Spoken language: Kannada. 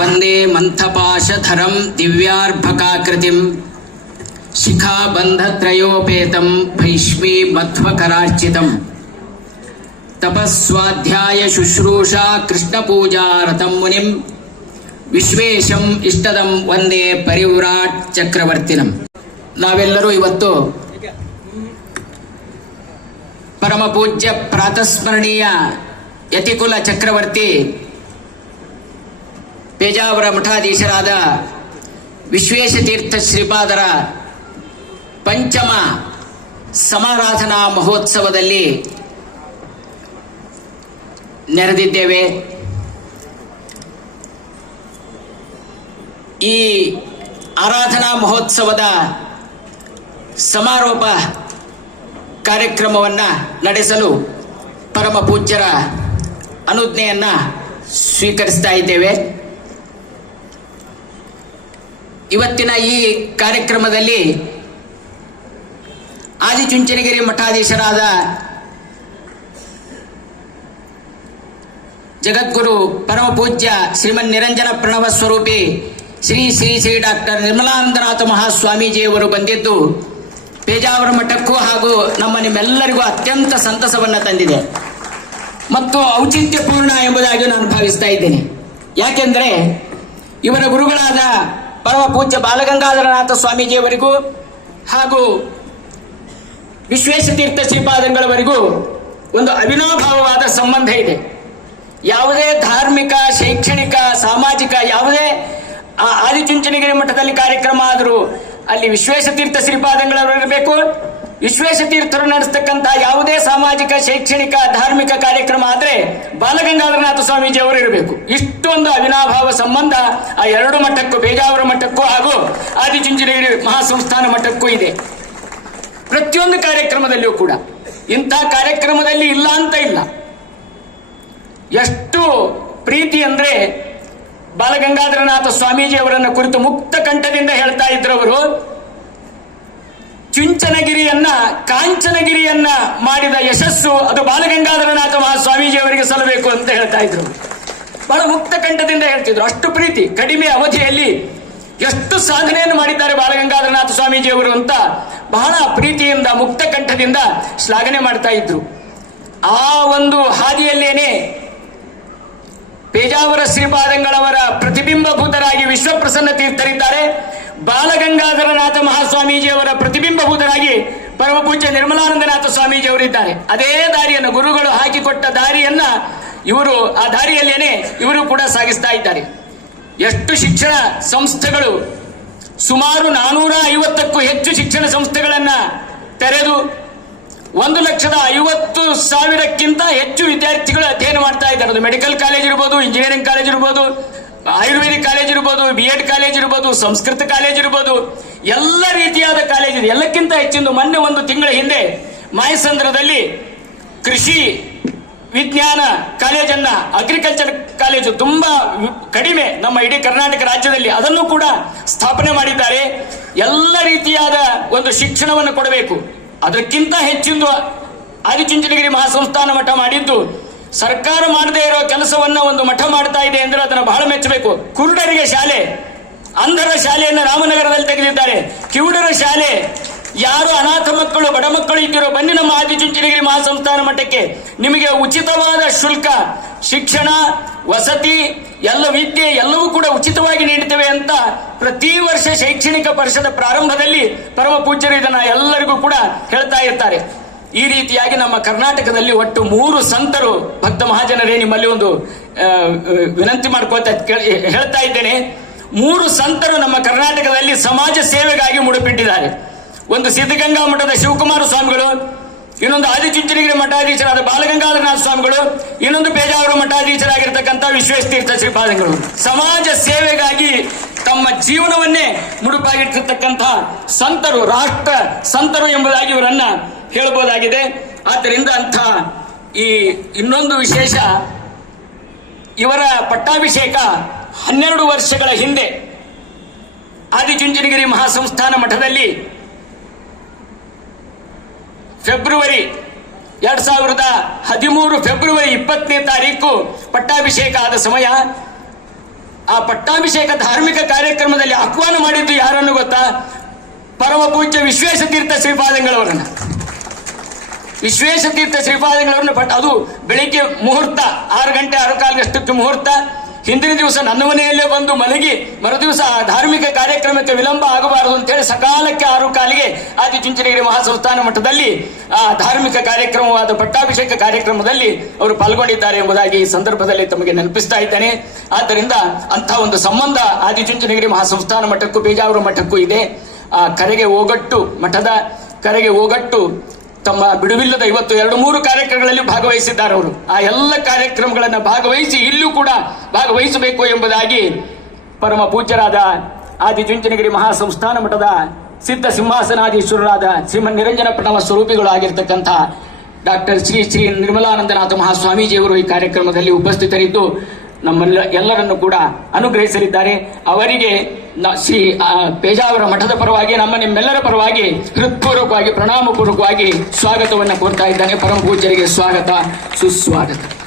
ವಂದೇ ಮಂಥಪಾಶಧರಂ ದಿವ್ಯಾರ್ಭಕಾಕೃತಿಂ ಶಿಖಾಬಂಧತ್ರಯೋಪೇತಂ ಭೈಷ್ಮೀ ಮಧ್ವಕರಾರ್ಚಿತಂ ತಪಸ್ವಾಧ್ಯಾಯ ಶುಶ್ರೂಷಾ ಕೃಷ್ಣಪೂಜಾರತಂ ಮುನಿಂ ವಿಶ್ವೇಶಂ ಇಷ್ಟದಂ ವಂದೇ ಪರಿವ್ರಾಟ್ ಚಕ್ರವರ್ತಿನಂ ನಾವೆಲ್ಲರೂ ಇವತ್ತು ಪರಮ ಪೂಜ್ಯ ಪ್ರಾತಸ್ಮರಣೀಯ ಯತಿಕುಲ ಚಕ್ರವರ್ತಿ ಪೇಜಾವರ ಮಠಾಧೀಶರಾದ ವಿಶ್ವೇಶತೀರ್ಥ ಶ್ರೀಪಾದರ ಪಂಚಮ ಸಮಾರಾಧನಾ ಮಹೋತ್ಸವದಲ್ಲಿ ನೆರೆದಿದ್ದೇವೆ. ಈ ಆರಾಧನಾ ಮಹೋತ್ಸವದ ಸಮಾರೋಪ ಕಾರ್ಯಕ್ರಮವನ್ನು ನಡೆಸಲು ಪರಮ ಪೂಜ್ಯರ ಅನುಜ್ಞೆಯನ್ನು ಸ್ವೀಕರಿಸ್ತಾ ಇದ್ದೇವೆ. ಇವತ್ತಿನ ಈ ಕಾರ್ಯಕ್ರಮದಲ್ಲಿ ಆದಿಚುಂಚನಗಿರಿ ಮಠಾಧೀಶರಾದ ಜಗದ್ಗುರು ಪರಮ ಪೂಜ್ಯ ಶ್ರೀಮನ್ ನಿರಂಜನ ಪ್ರಣವ ಸ್ವರೂಪಿ ಶ್ರೀ ಶ್ರೀ ಶ್ರೀ ಡಾಕ್ಟರ್ ನಿರ್ಮಲಾನಂದನಾಥ ಮಹಾಸ್ವಾಮೀಜಿಯವರು ಬಂದಿದ್ದು ಪೇಜಾವರ ಮಠಕ್ಕೂ ಹಾಗೂ ನಮ್ಮ ನಿಮ್ಮೆಲ್ಲರಿಗೂ ಅತ್ಯಂತ ಸಂತಸವನ್ನು ತಂದಿದೆ. ಮತ್ತು ಔಚಿತ್ಯಪೂರ್ಣ ಎಂಬುದಾಗಿ ನಾನು ಭಾವಿಸ್ತಾ ಇದ್ದೇನೆ. ಯಾಕೆಂದರೆ ಇವರ ಗುರುಗಳಾದ ಪರಮ ಪೂಜ್ಯ ಬಾಲಗಂಗಾಧರನಾಥ ಸ್ವಾಮೀಜಿಯವರಿಗೂ ಹಾಗೂ ವಿಶ್ವೇಶತೀರ್ಥ ಶ್ರೀಪಾದಂಗಳವರಿಗೂ ಒಂದು ಅವಿನಾಭಾವವಾದ ಸಂಬಂಧ ಇದೆ. ಯಾವುದೇ ಧಾರ್ಮಿಕ, ಶೈಕ್ಷಣಿಕ, ಸಾಮಾಜಿಕ, ಯಾವುದೇ ಆದಿಚುಂಚನಗಿರಿ ಮಠದಲ್ಲಿ ಕಾರ್ಯಕ್ರಮ ಆದರೂ ಅಲ್ಲಿ ವಿಶ್ವೇಶತೀರ್ಥ ಶ್ರೀಪಾದಂಗಳವರು ಇರಬೇಕು. ವಿಶ್ವೇಶತೀರ್ಥರು ನಡೆಸ್ತಕ್ಕಂಥ ಯಾವುದೇ ಸಾಮಾಜಿಕ, ಶೈಕ್ಷಣಿಕ, ಧಾರ್ಮಿಕ ಕಾರ್ಯಕ್ರಮ ಆದರೆ ಬಾಲಗಂಗಾಧರನಾಥ ಸ್ವಾಮೀಜಿ ಅವರು ಇರಬೇಕು. ಇಷ್ಟೊಂದು ಅವಿನಾಭಾವ ಸಂಬಂಧ ಆ ಎರಡು ಮಠಕ್ಕೂ, ಬೇಜಾವರ ಮಠಕ್ಕೂ ಹಾಗೂ ಆದಿಚುಂಚನಗಿರಿ ಮಹಾಸಂಸ್ಥಾನ ಮಠಕ್ಕೂ ಇದೆ. ಪ್ರತಿಯೊಂದು ಕಾರ್ಯಕ್ರಮದಲ್ಲಿಯೂ ಕೂಡ. ಇಂಥ ಕಾರ್ಯಕ್ರಮದಲ್ಲಿ ಇಲ್ಲ ಅಂತ ಇಲ್ಲ. ಎಷ್ಟು ಪ್ರೀತಿ ಅಂದ್ರೆ ಬಾಲಗಂಗಾಧರನಾಥ ಸ್ವಾಮೀಜಿ ಅವರನ್ನು ಕುರಿತು ಮುಕ್ತ ಕಂಠದಿಂದ ಹೇಳ್ತಾ ಇದ್ರವರು ಚುಂಚನಗಿರಿಯನ್ನ, ಕಾಂಚನಗಿರಿಯನ್ನ ಮಾಡಿದ ಯಶಸ್ಸು ಅದು ಬಾಲಗಂಗಾಧರನಾಥ ಮಹಾಸ್ವಾಮೀಜಿ ಅವರಿಗೆ ಸಲ್ಲಬೇಕು ಅಂತ ಹೇಳ್ತಾ ಇದ್ರು. ಬಹಳ ಮುಕ್ತ ಕಂಠದಿಂದ ಹೇಳ್ತಿದ್ರು. ಅಷ್ಟು ಪ್ರೀತಿ, ಕಡಿಮೆ ಅವಧಿಯಲ್ಲಿ ಎಷ್ಟು ಸಾಧನೆಯನ್ನು ಮಾಡಿದ್ದಾರೆ ಬಾಲಗಂಗಾಧರನಾಥ ಸ್ವಾಮೀಜಿ ಅವರು ಅಂತ ಬಹಳ ಪ್ರೀತಿಯಿಂದ, ಮುಕ್ತ ಕಂಠದಿಂದ ಶ್ಲಾಘನೆ ಮಾಡ್ತಾ ಇದ್ರು. ಆ ಒಂದು ಹಾದಿಯಲ್ಲೇನೆ ಪೇಜಾವರ ಶ್ರೀಪಾದಂಗಳವರ ಪ್ರತಿಬಿಂಬಭೂತರಾಗಿ ವಿಶ್ವಪ್ರಸನ್ನ ತೀರ್ಥರಿದ್ದಾರೆ. ಬಾಲಗಂಗಾಧರನಾಥ ಮಹಾಸ್ವಾಮೀಜಿ ಅವರ ಪ್ರತಿಬಿಂಬಭೂತರಾಗಿ ಪರಮಪೂಜ್ಯ ನಿರ್ಮಲಾನಂದನಾಥ ಸ್ವಾಮೀಜಿ ಅವರಿದ್ದಾರೆ ಅದೇ ದಾರಿಯನ್ನು ಗುರುಗಳು ಹಾಕಿಕೊಟ್ಟ ದಾರಿಯನ್ನ ಇವರು, ಆ ದಾರಿಯಲ್ಲೇನೆ ಇವರು ಕೂಡ ಸಾಗಿಸ್ತಾ ಇದ್ದಾರೆ. ಎಷ್ಟು ಶಿಕ್ಷಣ ಸಂಸ್ಥೆಗಳು, ಸುಮಾರು ನಾನೂರ ಐವತ್ತಕ್ಕೂ ಹೆಚ್ಚು ಶಿಕ್ಷಣ ಸಂಸ್ಥೆಗಳನ್ನ ತೆರೆದು ಒಂದು ಲಕ್ಷದ ಐವತ್ತು ಸಾವಿರಕ್ಕಿಂತ ಹೆಚ್ಚು ವಿದ್ಯಾರ್ಥಿಗಳು ಅಧ್ಯಯನ ಮಾಡ್ತಾ ಇದ್ದಾರೆ. ಅದು ಮೆಡಿಕಲ್ ಕಾಲೇಜ್ ಇರ್ಬೋದು ಇಂಜಿನಿಯರಿಂಗ್ ಕಾಲೇಜ್ ಇರ್ಬೋದು ಆಯುರ್ವೇದಿಕ್ ಕಾಲೇಜ್ ಇರ್ಬೋದು ಬಿ ಎಡ್ ಕಾಲೇಜ್ ಇರ್ಬೋದು, ಸಂಸ್ಕೃತ ಕಾಲೇಜ್ ಇರ್ಬೋದು, ಎಲ್ಲ ರೀತಿಯಾದ ಕಾಲೇಜ್ ಎಲ್ಲಕ್ಕಿಂತ ಹೆಚ್ಚಿಂದು ಮೊನ್ನೆ ಒಂದು ತಿಂಗಳ ಹಿಂದೆ ಮಾಯಸಂದ್ರದಲ್ಲಿ ಕೃಷಿ ವಿಜ್ಞಾನ ಕಾಲೇಜನ್ನ ಅಗ್ರಿಕಲ್ಚರ್ ಕಾಲೇಜು ತುಂಬಾ ಕಡಿಮೆ ನಮ್ಮ ಇಡೀ ಕರ್ನಾಟಕ ರಾಜ್ಯದಲ್ಲಿ. ಅದನ್ನು ಕೂಡ ಸ್ಥಾಪನೆ ಮಾಡಿದ್ದಾರೆ. ಎಲ್ಲ ರೀತಿಯಾದ ಒಂದು ಶಿಕ್ಷಣವನ್ನು ಕೊಡಬೇಕು. ಅದಕ್ಕಿಂತ ಹೆಚ್ಚಿಂದು ಆದಿಚುಂಚನಗಿರಿ ಮಹಾಸಂಸ್ಥಾನ ಮಠ ಮಾಡಿದ್ದು ಸರ್ಕಾರ ಮಾಡದೇ ಇರೋ ಕೆಲಸವನ್ನ ಒಂದು ಮಠ ಮಾಡ್ತಾ ಇದೆ ಅಂದ್ರೆ ಅದನ್ನ ಬಹಳ ಮೆಚ್ಚಬೇಕು. ಕುರುಡರಿಗೆ ಶಾಲೆ, ಅಂಧರ ಶಾಲೆಯನ್ನು ರಾಮನಗರದಲ್ಲಿ ತೆಗೆದಿದ್ದಾರೆ. ಕಿವುಡರ ಶಾಲೆ, ಯಾರು ಅನಾಥ ಮಕ್ಕಳು, ಬಡ ಮಕ್ಕಳು ಇದ್ದಿರೋ, ಬನ್ನಿ ನಮ್ಮ ಆದಿಚುಂಚನಗಿರಿ ಮಹಾಸಂಸ್ಥಾನ ಮಠಕ್ಕೆ. ನಿಮಗೆ ಉಚಿತವಾದ ಶುಲ್ಕ, ಶಿಕ್ಷಣ, ವಸತಿ, ಎಲ್ಲ ವಿದ್ಯೆ ಎಲ್ಲವೂ ಕೂಡ ಉಚಿತವಾಗಿ ನೀಡುತ್ತೇವೆ ಅಂತ ಪ್ರತಿ ವರ್ಷ ಶೈಕ್ಷಣಿಕ ವರ್ಷದ ಪ್ರಾರಂಭದಲ್ಲಿ ಪರಮ ಪೂಜ್ಯರು ಇದನ್ನ ಎಲ್ಲರಿಗೂ ಕೂಡ ಹೇಳ್ತಾ ಇರ್ತಾರೆ. ಈ ರೀತಿಯಾಗಿ ನಮ್ಮ ಕರ್ನಾಟಕದಲ್ಲಿ ಒಟ್ಟು ಮೂರು ಸಂತರು ಭಕ್ತ ಮಹಾಜನರೇ ನಿಮ್ಮಲ್ಲಿ ಒಂದು ವಿನಂತಿ ಮಾಡ್ಕೋತ ಹೇಳ್ತಾ ಇದ್ದೇನೆ. ಮೂರು ಸಂತರು ನಮ್ಮ ಕರ್ನಾಟಕದಲ್ಲಿ ಸಮಾಜ ಸೇವೆಗಾಗಿ ಮುಡುಪಿಟ್ಟಿದ್ದಾರೆ. ಒಂದು ಸಿದ್ಧಗಂಗಾ ಮಠದ ಶಿವಕುಮಾರ ಸ್ವಾಮಿಗಳು, ಇನ್ನೊಂದು ಆದಿಚುಂಚನಗಿರಿ ಮಠಾಧೀಶರಾದ ಬಾಲಗಂಗಾಧರನಾಥ ಸ್ವಾಮಿಗಳು, ಇನ್ನೊಂದು ಪೇಜಾವರ ಮಠಾಧೀಶರಾಗಿರ್ತಕ್ಕಂಥ ವಿಶ್ವೇಶತೀರ್ಥ ಶ್ರೀಪಾದಂಗಳು ಸಮಾಜ ಸೇವೆಗಾಗಿ ತಮ್ಮ ಜೀವನವನ್ನೇ ಮುಡುಪಾಗಿಟ್ಟಿರ್ತಕ್ಕಂಥ ಸಂತರು, ರಾಷ್ಟ್ರ ಸಂತರು ಎಂಬುದಾಗಿ ಇವರನ್ನ ಹೇಳಬಹುದಾಗಿದೆ ಆದ್ದರಿಂದ ಅಂಥ ಈ ಇನ್ನೊಂದು ವಿಶೇಷ, ಇವರ ಪಟ್ಟಾಭಿಷೇಕ ಹನ್ನೆರಡು ವರ್ಷಗಳ ಹಿಂದೆ ಆದಿಚುಂಚನಗಿರಿ ಮಹಾಸಂಸ್ಥಾನ ಮಠದಲ್ಲಿ ಫೆಬ್ರವರಿ ಎರಡ್ ಸಾವಿರದ ಹದಿಮೂರು ಫೆಬ್ರವರಿ ಇಪ್ಪತ್ತನೇ ತಾರೀಕು ಪಟ್ಟಾಭಿಷೇಕ ಆದ ಸಮಯ, ಆ ಪಟ್ಟಾಭಿಷೇಕ ಧಾರ್ಮಿಕ ಕಾರ್ಯಕ್ರಮದಲ್ಲಿ ಆಹ್ವಾನ ಮಾಡಿದ್ದು ಯಾರನ್ನು ಗೊತ್ತಾ? ಪರಮ ಪೂಜ್ಯ ವಿಶ್ವೇಶ ತೀರ್ಥ ಶ್ರೀಪಾದಂಗಳವರನ್ನ. ವಿಶ್ವೇಶ ತೀರ್ಥ ಪಟ್ಟ ಬಟ್ ಅದು ಬೆಳಿಗ್ಗೆ ಮುಹೂರ್ತ, ಆರು ಗಂಟೆ, ಆರು ಕಾಲಿನಷ್ಟಕ್ಕೆ ಮುಹೂರ್ತ. ಹಿಂದಿನ ದಿವಸ ನನ್ನ ಮನೆಯಲ್ಲೇ ಬಂದು ಮಲಗಿ, ಮರುದಿವಸ ಆ ಧಾರ್ಮಿಕ ಕಾರ್ಯಕ್ರಮಕ್ಕೆ ವಿಳಂಬ ಆಗಬಾರದು ಅಂತೇಳಿ ಸಕಾಲಕ್ಕೆ ಆರು ಕಾಲಿಗೆ ಆದಿಚುಂಚನಗಿರಿ ಮಹಾಸಂಸ್ಥಾನ ಮಠದಲ್ಲಿ ಆ ಧಾರ್ಮಿಕ ಕಾರ್ಯಕ್ರಮವಾದ ಪಟ್ಟಾಭಿಷೇಕ ಕಾರ್ಯಕ್ರಮದಲ್ಲಿ ಅವರು ಪಾಲ್ಗೊಂಡಿದ್ದಾರೆ ಎಂಬುದಾಗಿ ಈ ಸಂದರ್ಭದಲ್ಲಿ ತಮಗೆ ನೆನಪಿಸ್ತಾ ಇದ್ದೇನೆ. ಆದ್ದರಿಂದ ಅಂಥ ಒಂದು ಸಂಬಂಧ ಆದಿಚುಂಚನಗಿರಿ ಮಹಾಸಂಸ್ಥಾನ ಮಠಕ್ಕೂ ಬೇಜಾವರ ಮಠಕ್ಕೂ ಇದೆ. ಆ ಕರೆಗೆ ಹೋಗಟ್ಟು ಮಠದ, ಕರೆಗೆ ಹೋಗಟ್ಟು ತಮ್ಮ ಬಿಡುವಿಲ್ಲದ ಇವತ್ತು ಎರಡು ಮೂರು ಕಾರ್ಯಕ್ರಮಗಳಲ್ಲಿ ಭಾಗವಹಿಸಿದ್ದಾರೆ ಅವರು. ಆ ಎಲ್ಲ ಕಾರ್ಯಕ್ರಮಗಳನ್ನು ಭಾಗವಹಿಸಿ ಇಲ್ಲೂ ಕೂಡ ಭಾಗವಹಿಸಬೇಕು ಎಂಬುದಾಗಿ ಪರಮ ಪೂಜ್ಯರಾದ ಆದಿಚುಂಚನಗಿರಿ ಮಹಾಸಂಸ್ಥಾನ ಮಠದ ಸಿದ್ಧ ಸಿಂಹಾಸನಾಧೀಶ್ವರರಾದ ಶ್ರೀಮನ್ ನಿರಂಜನ ಪ್ರಣವ ಸ್ವರೂಪಿಗಳು ಆಗಿರ್ತಕ್ಕಂಥ ಡಾಕ್ಟರ್ ಶ್ರೀ ಶ್ರೀ ನಿರ್ಮಲಾನಂದನಾಥ ಮಹಾಸ್ವಾಮೀಜಿಯವರು ಈ ಕಾರ್ಯಕ್ರಮದಲ್ಲಿ ಉಪಸ್ಥಿತರಿದ್ದು ನಮ್ಮೆಲ್ಲ ಎಲ್ಲರನ್ನು ಕೂಡ ಅನುಗ್ರಹಿಸಲಿದ್ದಾರೆ. ಅವರಿಗೆ ಶ್ರೀ ಪೇಜಾವರ ಮಠದ ಪರವಾಗಿ, ನಮ್ಮ ನಿಮ್ಮೆಲ್ಲರ ಪರವಾಗಿ ಹೃತ್ಪೂರ್ವಕವಾಗಿ, ಪ್ರಣಾಮಪೂರ್ವಕವಾಗಿ ಸ್ವಾಗತವನ್ನು ಕೋರ್ತಾ ಇದ್ದಾನೆ. ಪರಮ ಪೂಜ್ಯರಿಗೆ ಸ್ವಾಗತ, ಸುಸ್ವಾಗತ.